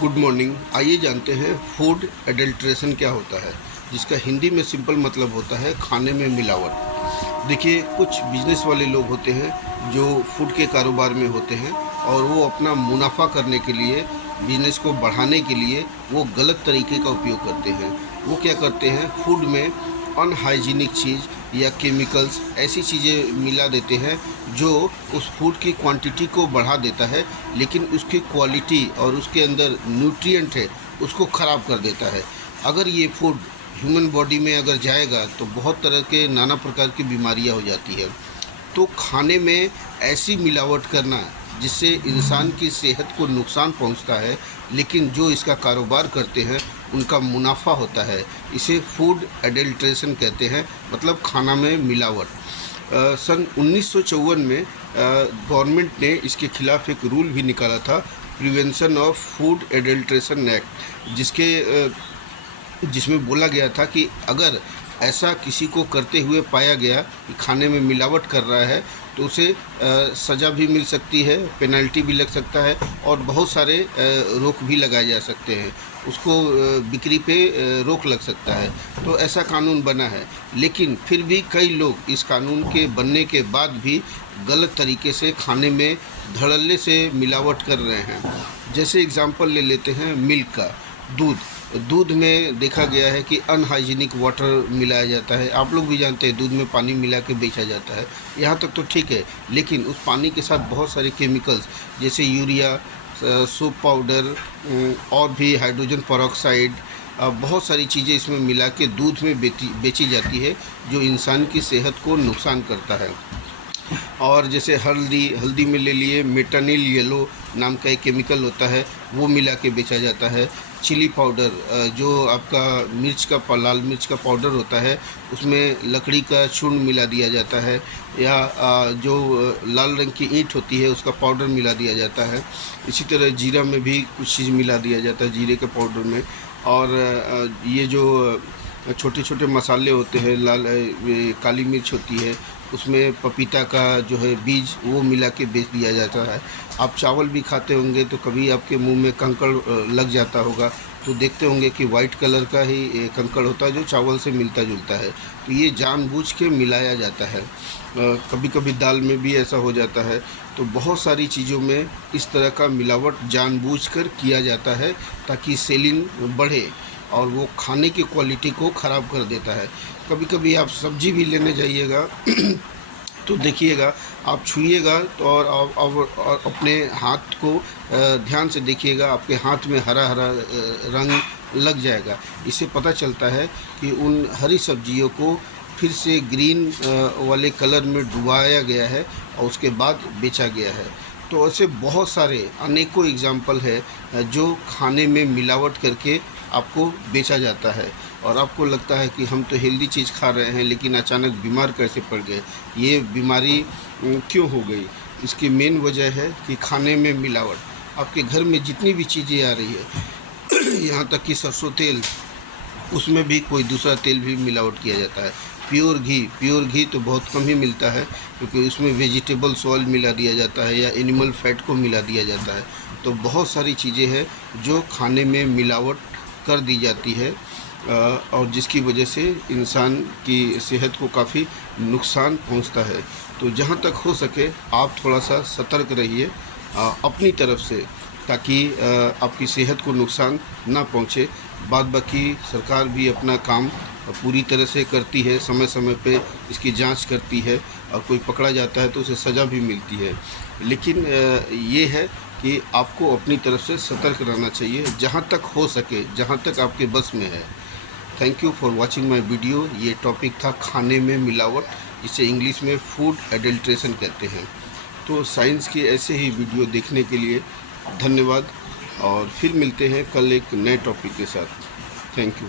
Good morning. आइए जानते हैं फूड एडल्ट्रेशन क्या होता है, जिसका हिंदी में सिंपल मतलब होता है खाने में मिलावट। देखिए, कुछ बिजनेस वाले लोग होते हैं जो फूड के कारोबार में होते हैं और वो अपना मुनाफा करने के लिए, बिजनेस को बढ़ाने के लिए वो गलत तरीके का उपयोग करते हैं। वो क्या करते हैं, फूड में अनहाइजीनिक चीज़ या केमिकल्स ऐसी चीज़ें मिला देते हैं जो उस फूड की क्वांटिटी को बढ़ा देता है, लेकिन उसकी क्वालिटी और उसके अंदर न्यूट्रिएंट है उसको ख़राब कर देता है। अगर ये फूड ह्यूमन बॉडी में अगर जाएगा तो बहुत तरह के नाना प्रकार की बीमारियां हो जाती है। तो खाने में ऐसी मिलावट करना जिससे इंसान की सेहत को नुकसान पहुंचता है, लेकिन जो इसका कारोबार करते हैं उनका मुनाफा होता है, इसे फूड एडल्ट्रेशन कहते हैं, मतलब खाना में मिलावट। सन 1954 में गवर्नमेंट ने इसके खिलाफ एक रूल भी निकाला था, prevention of food adulteration act, जिसमें बोला गया था कि अगर ऐसा किसी को करते हुए पाया गया कि खाने में मिलावट कर रहा है तो उसे सज़ा भी मिल सकती है, पेनल्टी भी लग सकता है और बहुत सारे रोक भी लगाए जा सकते हैं, उसको बिक्री पे रोक लग सकता है। तो ऐसा कानून बना है, लेकिन फिर भी कई लोग इस कानून के बनने के बाद भी गलत तरीके से खाने में धड़ल्ले से मिलावट कर रहे हैं। जैसे एग्ज़ाम्पल ले लेते हैं मिल्क का, दूध में देखा गया है कि अनहाइजीनिक वाटर मिलाया जाता है। आप लोग भी जानते हैं दूध में पानी मिला के बेचा जाता है, यहाँ तक तो ठीक है, लेकिन उस पानी के साथ बहुत सारे केमिकल्स जैसे यूरिया, सोप पाउडर और भी हाइड्रोजन पेरोक्साइड, बहुत सारी चीज़ें इसमें मिला के दूध में बेची जाती है, जो इंसान की सेहत को नुकसान करता है। और जैसे हल्दी में ले लिए मेटानिल येलो नाम का एक केमिकल होता है, वो मिला के बेचा जाता है। चिली पाउडर, जो आपका लाल मिर्च का पाउडर होता है, उसमें लकड़ी का चूर्ण मिला दिया जाता है, या जो लाल रंग की ईंट होती है उसका पाउडर मिला दिया जाता है। इसी तरह जीरा में भी कुछ चीज़ मिला दिया जाता है, जीरे के पाउडर में। और ये जो छोटे छोटे मसाले होते हैं, काली मिर्च होती है, उसमें पपीता का जो है बीज वो मिला के बेच दिया जाता है। आप चावल भी खाते होंगे तो कभी आपके मुंह में कंकड़ लग जाता होगा, तो देखते होंगे कि वाइट कलर का ही कंकड़ होता है जो चावल से मिलता जुलता है। तो ये जानबूझ के मिलाया जाता है। कभी कभी दाल में भी ऐसा हो जाता है। तो बहुत सारी चीज़ों में इस तरह का मिलावट जानबूझकर किया जाता है ताकि सेलिंग बढ़े, और वो खाने की क्वालिटी को ख़राब कर देता है। कभी कभी आप सब्ज़ी भी लेने जाइएगा तो देखिएगा, आप छुइएगा तो और अपने हाथ को ध्यान से देखिएगा, आपके हाथ में हरा हरा रंग लग जाएगा। इससे पता चलता है कि उन हरी सब्जियों को फिर से ग्रीन वाले कलर में डुबाया गया है और उसके बाद बेचा गया है। तो ऐसे बहुत सारे अनेकों एग्जाम्पल है जो खाने में मिलावट करके आपको बेचा जाता है, और आपको लगता है कि हम तो हेल्दी चीज़ खा रहे हैं, लेकिन अचानक बीमार कैसे पड़ गए, ये बीमारी क्यों हो गई। इसकी मेन वजह है कि खाने में मिलावट। आपके घर में जितनी भी चीज़ें आ रही है यहाँ तक कि सरसों तेल, उसमें भी कोई दूसरा तेल भी मिलावट किया जाता है। प्योर घी तो बहुत कम ही मिलता है, क्योंकि उसमें वेजिटेबल्स ऑयल मिला दिया जाता है या एनिमल फैट को मिला दिया जाता है। तो बहुत सारी चीज़ें हैं जो खाने में मिलावट कर दी जाती है, और जिसकी वजह से इंसान की सेहत को काफ़ी नुकसान पहुंचता है। तो जहां तक हो सके आप थोड़ा सा सतर्क रहिए अपनी तरफ से, ताकि आपकी सेहत को नुकसान ना पहुंचे। बाद बाकी सरकार भी अपना काम पूरी तरह से करती है, समय समय पे इसकी जांच करती है, और कोई पकड़ा जाता है तो उसे सज़ा भी मिलती है। लेकिन ये है कि आपको अपनी तरफ से सतर्क रहना चाहिए जहाँ तक हो सके, जहाँ तक आपके बस में है। Thank you for watching my video. ये टॉपिक था खाने में मिलावट, जिसे इंग्लिश में फूड एडल्ट्रेशन कहते हैं। तो साइंस की ऐसे ही वीडियो देखने के लिए धन्यवाद, और फिर मिलते हैं कल एक नए टॉपिक के साथ। Thank you.